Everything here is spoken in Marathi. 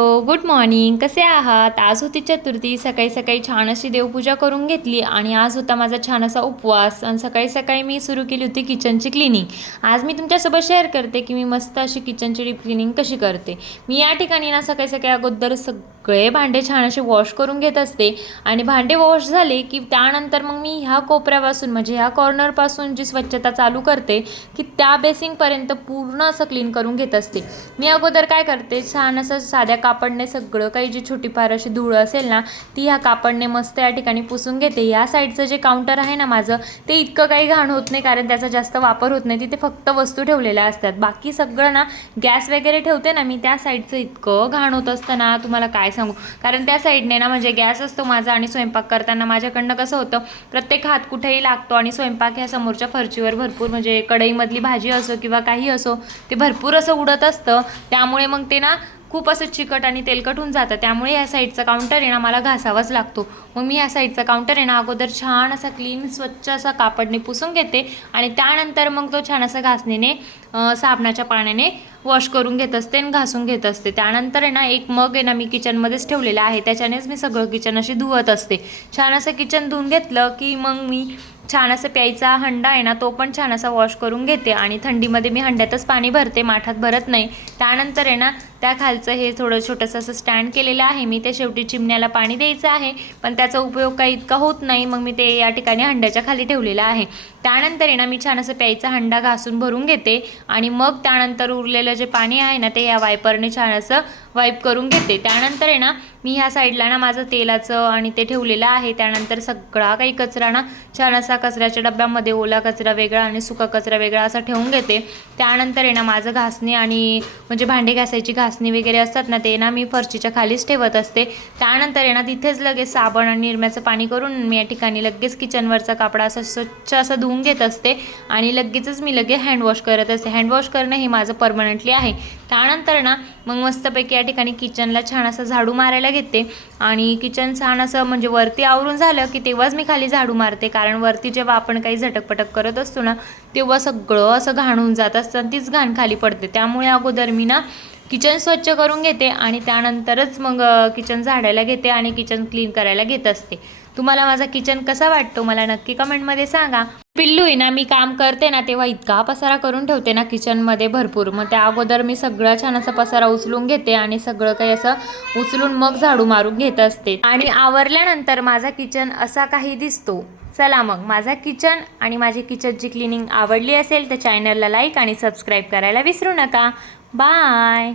Good morning. कसे आहात? आज होती चतुर्थी. सकाळी सकाळी छान अशी देवपूजा करून घेतली आणि आज होता माझा छान असा उपवास आणि सकाळी सकाळी मी सुरू केली होती किचनची क्लिनिंग. आज मी तुमच्यासोबत शेअर करते की मी मस्त अशी किचनची डीप क्लिनिंग कशी करते. मी या ठिकाणी ना सकाळी सकाळी अगोदर सगळे भांडे छान असे वॉश करून घेत असते आणि भांडे वॉश झाले की त्यानंतर मग मी ह्या कोपऱ्यापासून म्हणजे ह्या कॉर्नरपासून जी स्वच्छता चालू करते की त्या बेसिंगपर्यंत पूर्ण असं क्लीन करून घेत असते. मी अगोदर काय करते, छान असं साध्या कापडने सगळं काही जी छोटीफार अशी धूळ असेल ना ती ह्या कापडने मस्त या ठिकाणी पुसून घेते. या साईडचं जे काउंटर आहे ना माझं, ते इतकं काही घाण होत नाही कारण त्याचा जास्त वापर होत नाही. तिथे फक्त वस्तू ठेवलेल्या असतात. बाकी सगळं ना गॅस वगैरे ठेवते ना मी, त्या साईडचं इतकं घाण होत असतं ना तुम्हाला काय सांगू. कारण त्या साईडने ना म्हणजे गॅस असतो माझा आणि स्वयंपाक करताना माझ्याकडनं कसं होतं, प्रत्येक हात कुठेही लागतो आणि स्वयंपाक ह्या समोरच्या फरशीवर भरपूर म्हणजे कढईमधली भाजी असो किंवा काही असो ते भरपूर असं उडत असतं. त्यामुळे मग ते ना खूप असं चिकट आणि तेलकट होऊन जातं. त्यामुळे ह्या साईडचा काउंटर आहे ना मला घासावाच लागतो. मग मी ह्या साईडचा काउंटर आहे ना अगोदर छान असा क्लीन स्वच्छ असा कापडने पुसून घेते आणि त्यानंतर मग तो छान असा घासणीने साबणाच्या पाण्याने वॉश करून घेत असते आणि घासून घेत असते. त्यानंतर आहे ना एक मग आहे ना मी किचनमध्येच ठेवलेला आहे, त्याच्यानेच मी सगळं किचन अशी धुवत असते. छान असं किचन धुवून घेतलं की मग मी छान असं प्यायचा हंडा आहे ना तो पण छान असा वॉश करून घेते आणि थंडीमध्ये मी हंड्यातच पाणी भरते, माठात भरत नाही. त्यानंतर आहे ना त्या खालचं हे थोडं छोटंसं असं स्टँड केलेलं आहे मी, ते शेवटी चिमण्याला पाणी द्यायचं आहे पण त्याचा उपयोग काही इतका होत नाही. मग मी ते या ठिकाणी हंड्याच्या खाली ठेवलेलं आहे. त्यानंतर आहे ना मी छान असं प्यायचा हंडा घासून भरून घेते आणि मग त्यानंतर उरलेलं जे पाणी आहे ना ते या वायपरने छान असं वाईप करून घेते. त्यानंतर आहे ना मी ह्या साईडला ना माझं तेलाचं आणि ते ठेवलेलं आहे. त्यानंतर सगळा काही कचरा ना छान असा कचऱ्याच्या डब्यामध्ये ओला कचरा वेगळा आणि सुका कचरा वेगळा असा ठेवून घेते. त्यानंतर आहे ना माझं घासणी आणि म्हणजे भांडे घासायची घासणी वगैरे असतात ना ते ना मी फरशीच्या खालीच ठेवत असते. त्यानंतर आहे ना तिथेच लगेच साबण आणि निरम्याचं पाणी करून मी या ठिकाणी लगेच किचनवरचा कापडा असं स्वच्छ असं धुवून घेत असते आणि लगेचच मी हँडवॉश करत असते. हँडवॉश करणं हे माझं परमनंटली आहे. त्यानंतर ना मग मस्तपैकी या ठिकाणी किचनला छान असं झाडू मारायला घेते आणि किचन छान असं म्हणजे वरती आवरून झालं की तेव्हाच मी खाली झाडू मारते. कारण वरती जेव्हा आपण काही झटकपटक करत असतो ना तेव्हा सगळं असं घाण होऊन जात असतं आणि तीच घाण खाली पडते. त्यामुळे अगोदर मी ना किचन स्वच्छ करून घेते आणि त्यानंतरच मग किचन झाडायला घेते आणि किचन क्लीन करायला घेत असते. तुम्हाला माझा किचन कसा वाटतो मला नक्की कमेंटमध्ये सांगा. पिल्लू आहे ना मी काम करते ना तेव्हा इतका पसारा करून ठेवते ना किचनमध्ये भरपूर. मग त्या अगोदर मी सगळं छान असा पसारा उचलून घेते आणि सगळं काही असं उचलून मग झाडू मारून घेत असते आणि आवरल्यानंतर माझा किचन असा काही दिसतो. चला मग माझा किचन आणि माझी किचनची क्लिनिंग आवडली असेल तर चॅनलला लाईक आणि सबस्क्राईब करायला विसरू नका. बाय.